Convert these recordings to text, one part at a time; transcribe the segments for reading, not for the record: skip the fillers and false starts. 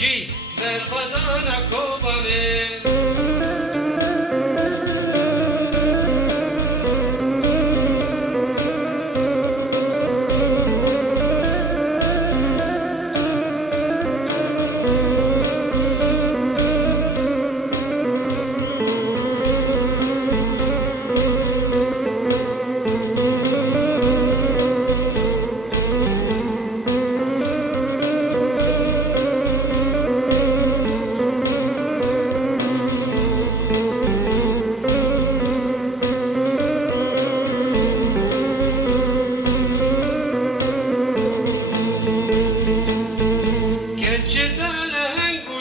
بیجی بر خدا نکوبانه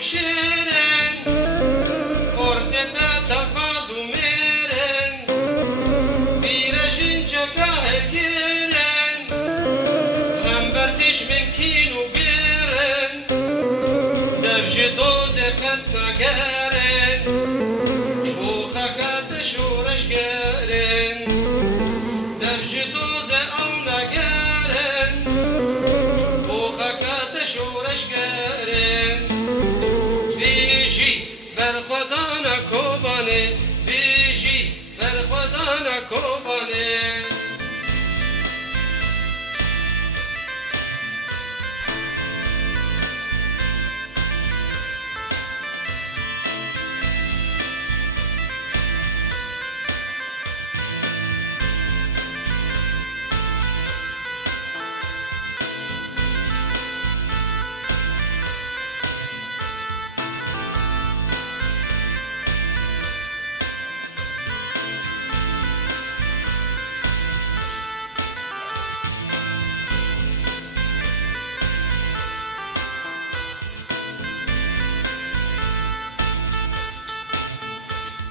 شیرن کورتتا تفاز و میرن بیرشین چکا هرگیرن هم بردیش ممکن و بیرن دفش دوز قد نگرن و خکات شورش گرن دفش دوز او نگرن و خکات شورش گرن بیجی بر خدا نکوبانه بیجی بر خدا نکوبانه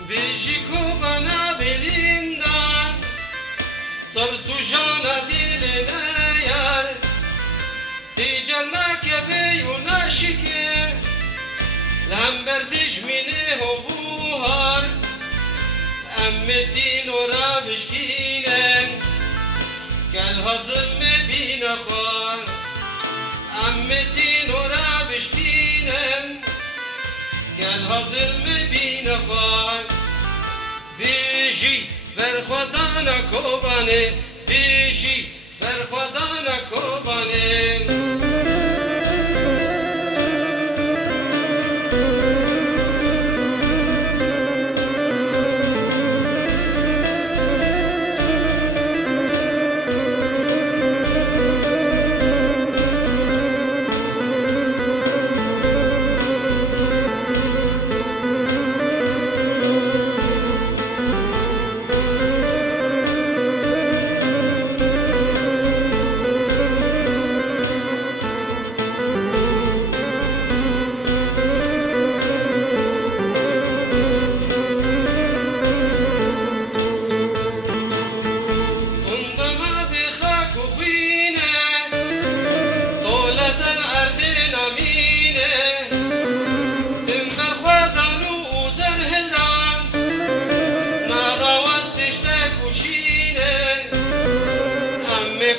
بیجی کوبانا بلیندان ترسو جانا دیل نیار تیجل نکبی و نشکه لهم بردش منه و بوهار امسین و را بشکینن کل هزل مبین خوار امسین و را بشکینن کل هزل مبین خوار بیجی بر خدا نکوبانه بیجی بر خدا نکوبانه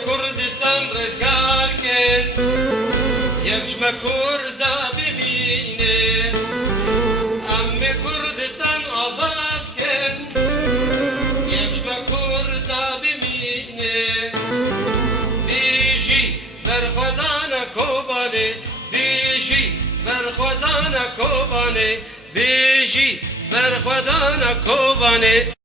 کردستان رزگار کن یکشم کردا ببینه ام کردستان آزاد کن یکشم کردا ببینه بیجی بر خدا نکوبانه بیجی بر خدا نکوبانه بیجی بر خدا نکوبانه